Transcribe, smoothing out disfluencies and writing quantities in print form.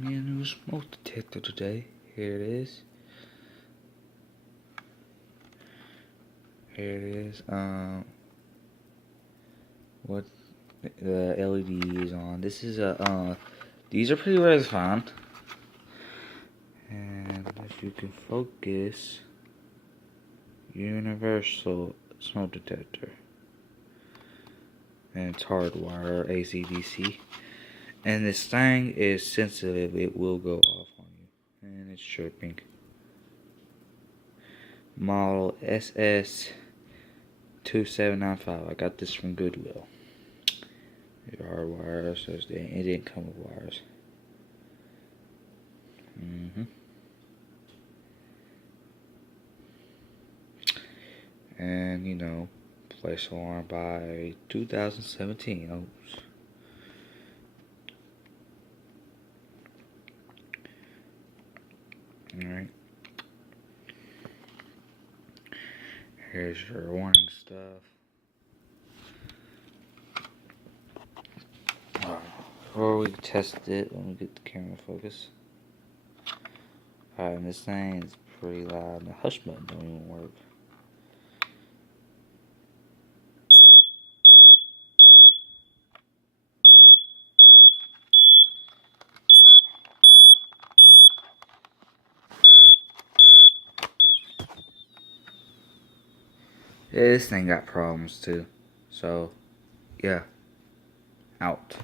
me a new smoke detector today. Here it is. Here it is. What the LED is on. This is a these are pretty rare to find. And if you can focus, universal smoke detector. And it's hardwire, AC/DC. And this thing is sensitive, it will go off on you. And it's chirping. Model SS-2795. I got this from Goodwill. It's hardwire, so it didn't come with wires. And, you know, place alarm by 2017. Oops. Alright. Here's your warning stuff. Before we test it, let me get the camera focus. Alright, and this thing is pretty loud. The hush button don't even work. Yeah, this thing got problems too. So, yeah. Out.